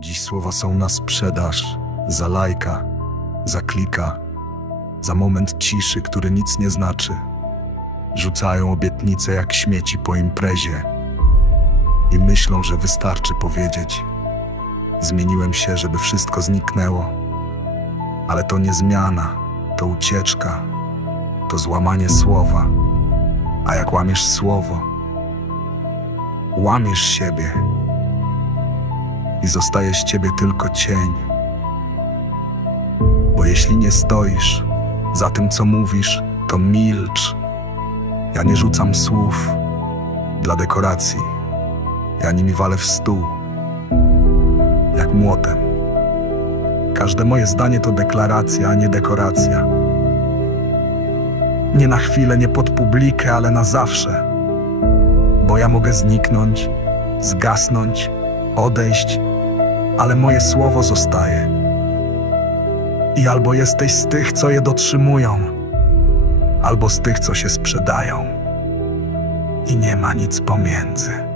Dziś słowa są na sprzedaż, za lajka, za klika, za moment ciszy, który nic nie znaczy. Rzucają obietnice jak śmieci po imprezie i myślą, że wystarczy powiedzieć. Zmieniłem się, żeby wszystko zniknęło. Ale to nie zmiana, to ucieczka, to złamanie słowa. A jak łamiesz słowo, łamiesz siebie i zostaje z ciebie tylko cień. Bo jeśli nie stoisz za tym, co mówisz, to milcz. Ja nie rzucam słów dla dekoracji. Ja nimi walę w stół, jak młotem. Każde moje zdanie to deklaracja, a nie dekoracja. Nie na chwilę, nie pod publikę, ale na zawsze. Bo ja mogę zniknąć, zgasnąć, odejść, ale moje słowo zostaje. I albo jesteś z tych, co je dotrzymują, albo z tych, co się sprzedają. I nie ma nic pomiędzy.